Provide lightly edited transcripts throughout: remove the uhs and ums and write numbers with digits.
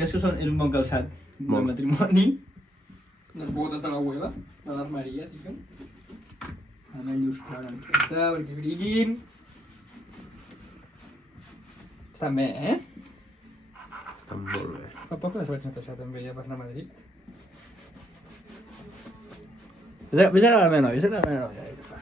Creus que és un bon calçat del matrimoni? Les botes de l'abuela, de l'armeria, tio. Han de llustrar una miqueta perquè brillin. Estan bé, eh? Estan molt bé. Fa poc les vaig netejar també ja per anar a Madrid. Vés a la meva nòvia, què fa?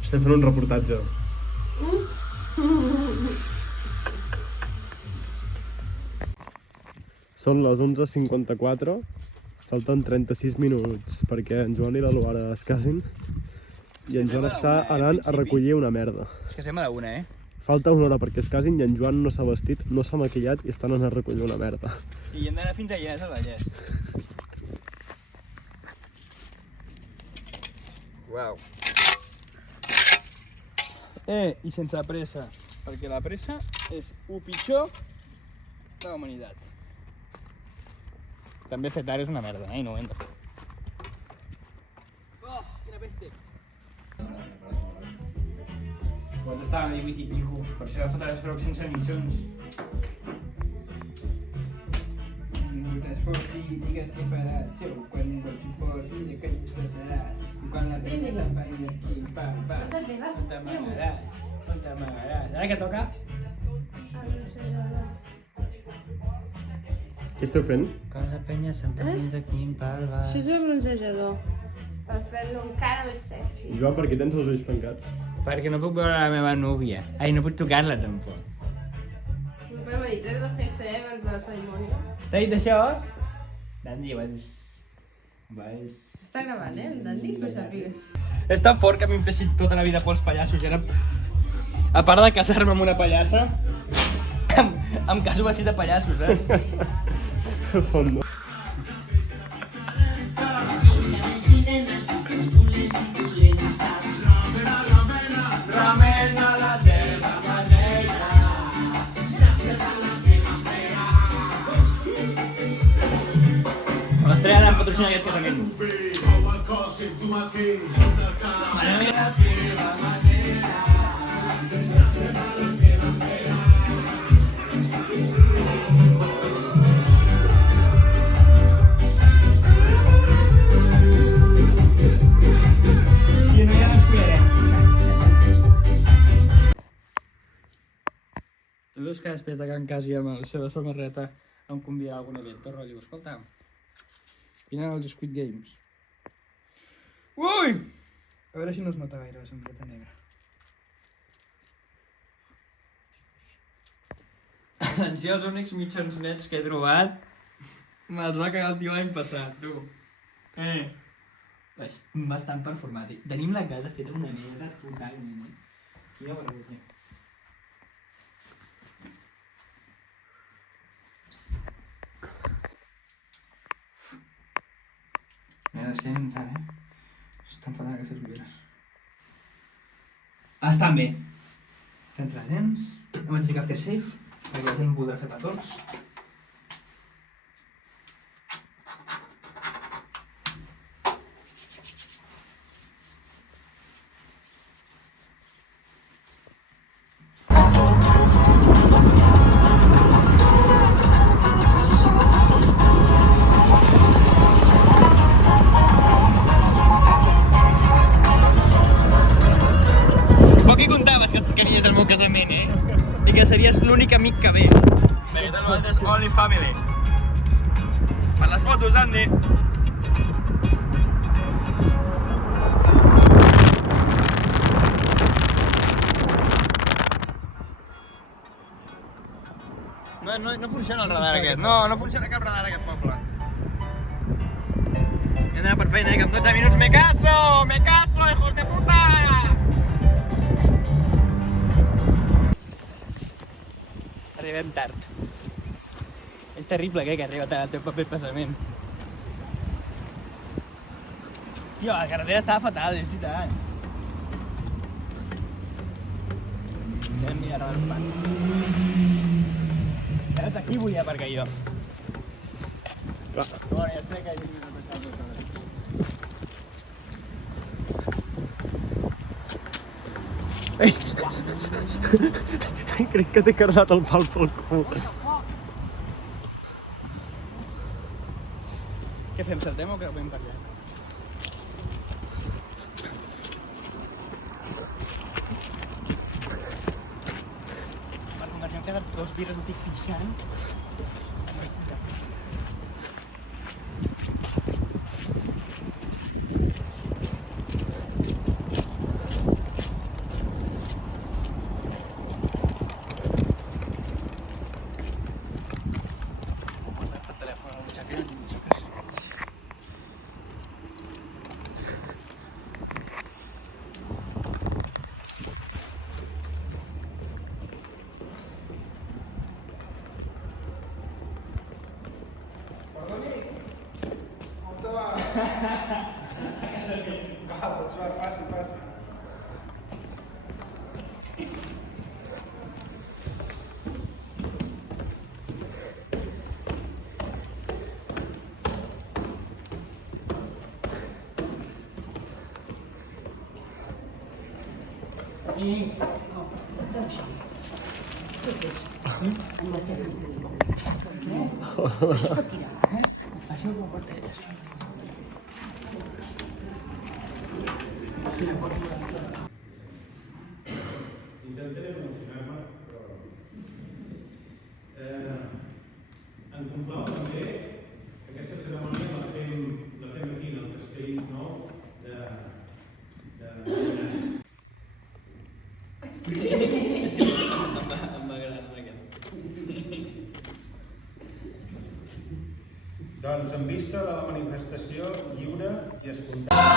Estem fent un reportatge. Són les 11:54, falten 36 minuts perquè en Joan i la Luara es casin i en Joan està anant a recollir una merda. És que sembla una, eh? Falta una hora perquè es casin i en Joan no s'ha vestit, no s'ha maquillat i estan anant a recollir una merda. I hem d'anar fins a Lles, al Vallès. Uau. I sense pressa, perquè la pressa és el pitjor de la humanitat. També fet ara és una merda, i no ho hem de fer. Oh, quina peste! Quan estava a 18 i pico, per això fotrà les frocs sense mitjons. Transporti, digues què faràs, jo, quan ningú t'hi porti, de què et disfressaràs. I quan la penya se'n va venir aquí, pam, pam, on t'amagaràs, on t'amagaràs. Ara què toca? Què esteu fent? Quan la penya se'n va venir d'aquí, pal, va. Això és el bronzejador. Per fer-lo encara més sexy. Joan, per què tens els ulls tancats? Perquè no puc veure la meva núvia. Ai, no puc tocar-la tampoc. Però m'ha dit res de sexe, abans de la cerimònia. T'ha dit això? Dandy, abans... Està gravant, el Dandy, que sàpigues. És tan fort que a mi em fessin tota la vida pels pallassos i ara... A part de casar-me amb una pallassa, em caso vestit de pallassos, saps? Fondo. L'estrella em patrocina aquest casament. Tu veus que després de que en casi amb la seva samarreta em convidarà a algun event, rotllo, escolta, vine als Squid Games. Ui! A veure si no es nota gaire la samarreta negra. Atenció, els únics mitjons nets que he trobat me'ls va cagar el tio l'any passat, tu. És bastant performàtic. Tenim la casa feta una merda totalment, Quina vergonya. Mira, és que anem tant, Estan fatal aquestes ulleres. Estan bé. Fem 300. Em vaig ficar After Safe, perquè la gent voldrà fer petons. El meu casament, I que series l'únic amic que ve. Perquè tot l'altre és only family. Per les fotos, Andy! No funciona el radar aquest. No funciona cap radar aquest poble. Hem d'anar per feina, que en 12 minuts me caso, hijos de puta! Arribem tard. És terrible que arriba tard el teu paper passament. Tio, la carretera estava fatal, és veritat. Anem mirar el pas. Saps, aquí volia aparcar jo. Bueno, ja sé que hi havia una passada. Ei! Crec que t'he cardat el pal pel cul. Què fem, saltem o que veiem per allà? Com que ens hem quedat 2 birres, estic pixant. Intentaré emocionar-me, però... Em complau també que aquesta cerimònia la fem aquí, en el castell nou de Llinars. Em va agradar aquest. Doncs en vista de la manifestació lliure i espontània...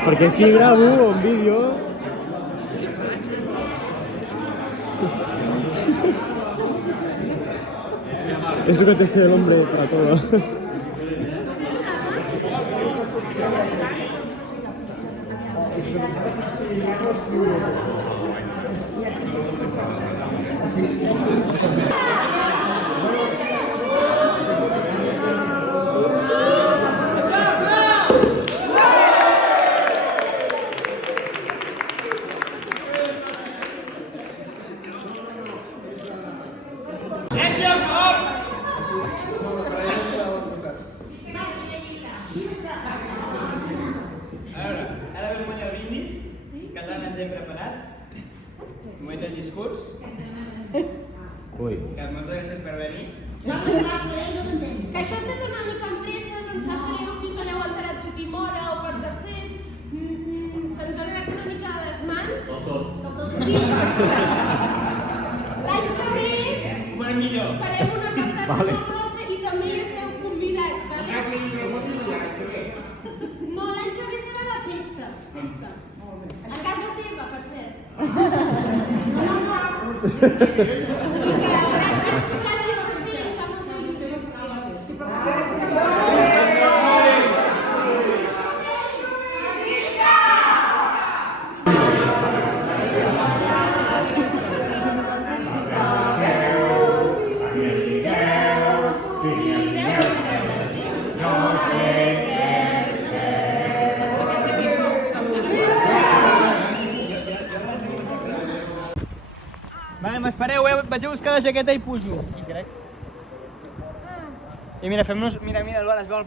Perquè aquí gravo un vídeo. Eso que te sé el hombre para todo. Moment del discurs. Ui. Que moltes gràcies per venir. Que això ha estat una mica amb presses, em sap greu si us n'heu enterat d'última hora o per tercers. Se'ns ha anat una mica a les mans. L'any que ve farem una festa molt grossa i també hi esteu convidats, vale? No, l'any que ve serà la festa. A casa teva, per cert. Gràcies per ser, ens fa molta il·lusió. Vale, m'espereu, vaig a buscar la jaqueta i pujo. I crec. I mira, fem-nos... Mira, es veu el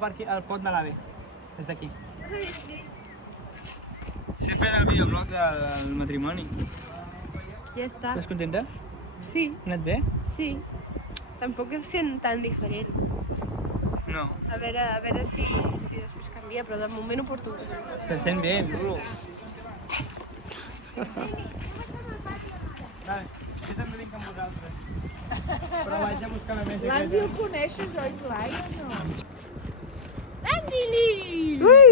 pont de l'AVE. Des d'aquí. Estic fent el videoblog del matrimoni. Ja està. Estàs contenta? Sí, Ha anat bé? sí. Tampoc em sent tan diferent. No. A veure si després canvia, però de moment ho porto bé. Se sent bé, xulo. Vale, jo també vinc amb vosaltres. Però vaig a buscar la meva jaqueta. L'Andy el coneixes, oi, Blai, o no? Andy-li! Ui!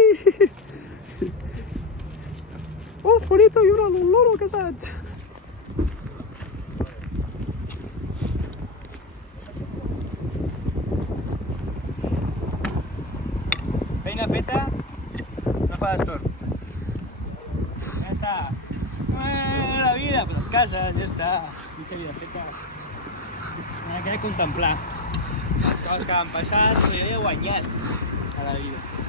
Oh, bonito, i un loro casats. feina feta no fa destorb. Ja està. La vida, pues et cases, ja està. Mica vida feta. Ara queda contemplar les coses que han passat i he guanyat a la vida.